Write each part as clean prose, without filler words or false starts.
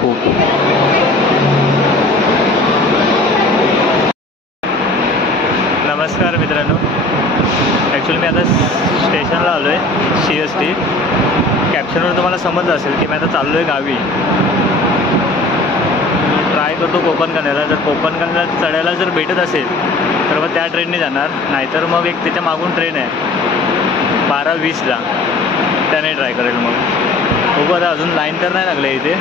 खूप. नमस्कार मित्रांनो, ॲक्च्युली मी आता स्टेशनला आलो आहे CST. कॅप्शनवर तुम्हाला समजलं असेल की मी आता चाललो आहे गावी. ट्राय करतो कोकण कन्याला. जर कोकण कन्याला चढायला जर भेटत असेल तर मग त्या ट्रेनने जाणार, नाहीतर मग एक त्याच्या मागून ट्रेन आहे 12:20ला, त्याने ट्राय करेल. मग बघू आता, अजून लाईन तर नाही लागले इथे.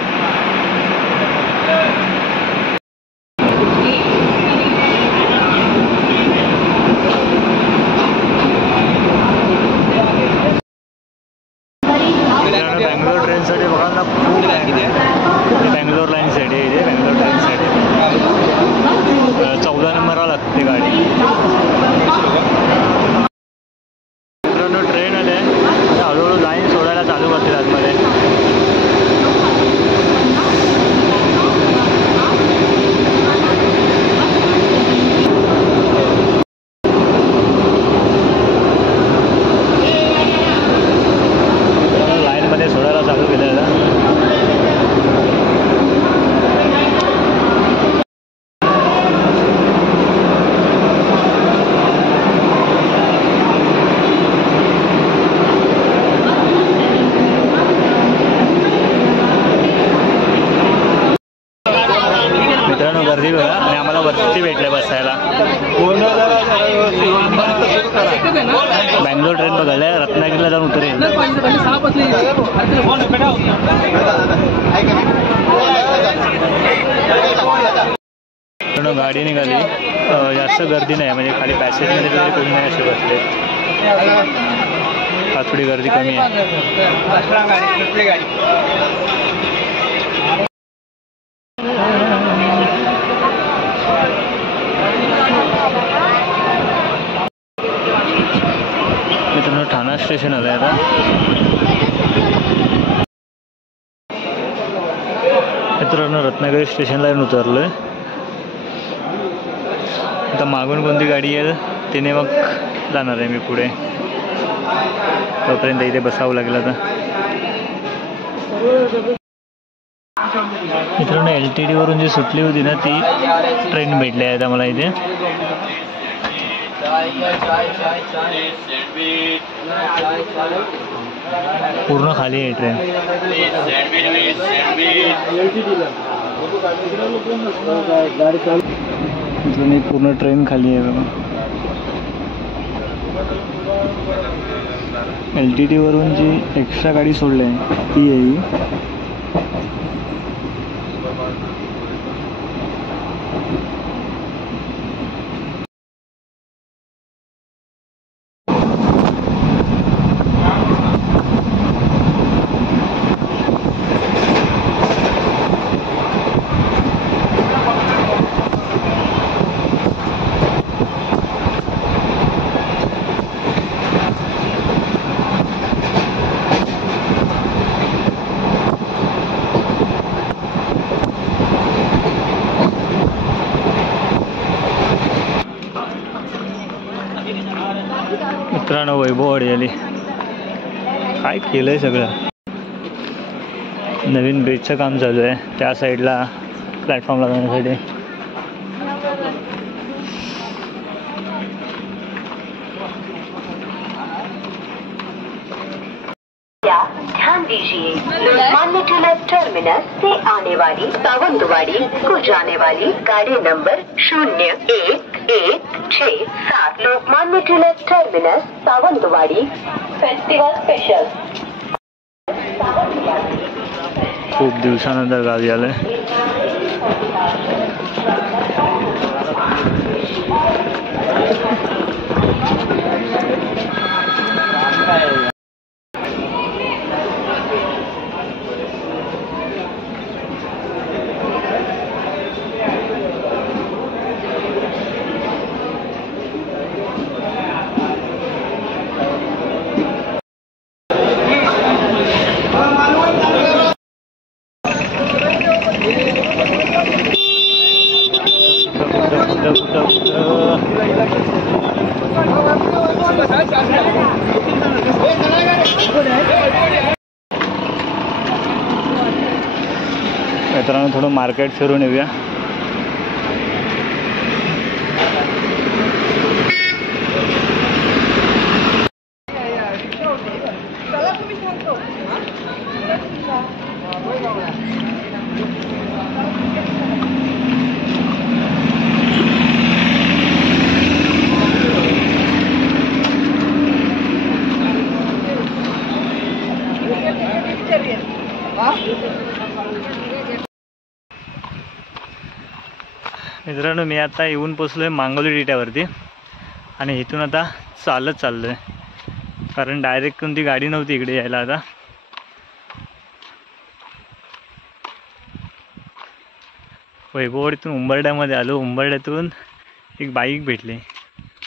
बँगलोर ट्रेनसाठी बघा ना, खूप बँगलोर लाईनसाठी इथे. बँगलोर ट्रेनसाठी 14 नंबरला लागते गाडी. मित्रांनो ट्रेन आले, हळूहळू लाईन सोडायला चालू करतील आतमध्ये. लाईनमध्ये सोडायला चालू केलं आहे. मित्रांनो गर्दी बघा, आणि आम्हाला वरती भेटले बसायला. बँगलोर ट्रेन बघायला रत्नागिरीला जाऊन उतरेल. गाडी निघाली, जास्त गर्दी नाही, म्हणजे खाली पॅसेजमध्ये तरी कोणी नाही असे बसले. आज थोडी गर्दी कमी आहे. मित्रांनो ठाणा स्टेशन आलं आहे आता. मित्रांनो रत्नागिरी स्टेशनला येऊन उतरलो आहे. आता मागून कोणती गाडी येईल तिने मग जाणार आहे मी पुढे. तोपर्यंत इथे बसावं लागेल आता. मित्रांनो LTD वरून जी सुटली होती ना ती ट्रेन भेटली आहे आता मला इथे. पूर्ण खाली आहे ट्रेन. मित्रांनो पूर्ण ट्रेन खाली आहे बघा. LTD वरून जी एक्स्ट्रा गाडी सोडली आहे ती आहे. मित्रांनो वैभववाडी आली. काय केलंय सगळं. नवीन ब्रिजचं काम चालू आहे त्या साईडला प्लॅटफॉर्मला जाण्यासाठी. ध्यान दीजिए, लोकमान्य तिलक टर्मिनस से आने वाली सावंतवाड़ी को जाने वाली गाड़ी number 0116 Lokmanya Tilak terminus Sawantwadi festival special. खूप दिवसानंतर गावी आलंय. मित्रांनो थोडं मार्केट फिरून येऊया. मित्रांनो मी आता येऊन पोचलो आहे मांगोली डिट्यावरती आणि इथून आता चालत चाललो आहे, कारण डायरेक्ट कोणती गाडी नव्हती इकडे यायला. आता वैभववाडीतून उंबरड्यामध्ये आलो. उंबरड्यातून एक बाईक भेटली,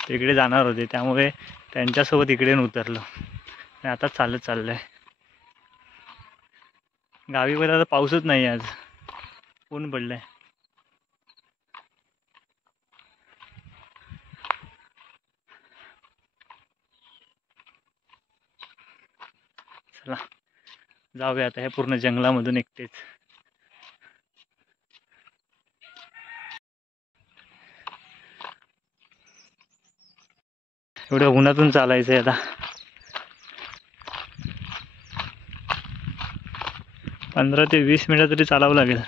तिकडे जाणार होते, त्यामुळे त्यांच्यासोबत इकडे उतरलो आणि आता चालत चाललो आहे. गावी पण आता पाऊसच नाही, आज ऊन पडलं आहे. चला जाऊया आता हे पूर्ण जंगलामधून एकटेच. एवढ्या उन्हातून चालायचं आहे आता. 15 ते 20 मिनिटं तरी चालावं लागेल.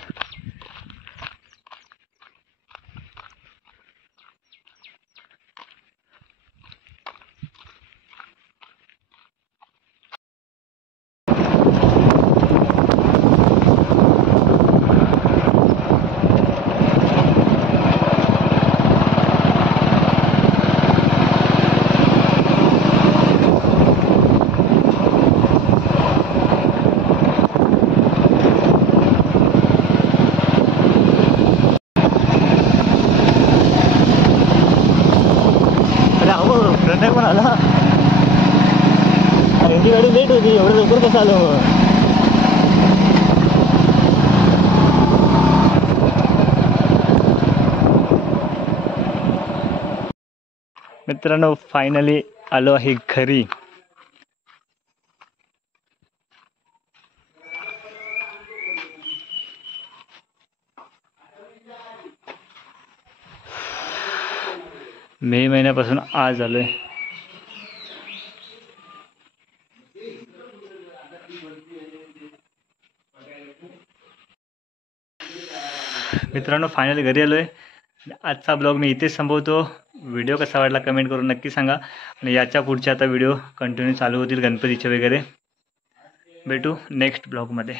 प्रणय पण आला. यांची गाडी लेट होती, एवढं लवकर कसं आलं. मित्रांनो फायनली आलो आहे घरी. मे महिन्यापासून आज आलोय. मित्रांनो फायनली घरी आलोय. आजचा ब्लॉग मी इथेच संपवतो. व्हिडिओ कसा वाटला कमेंट करून नक्की सांगा आणि याच्या पुढचे आता व्हिडिओ कंटिन्यू चालू होतील गणपतीचे वगैरे. भेटू नेक्स्ट ब्लॉगमध्ये.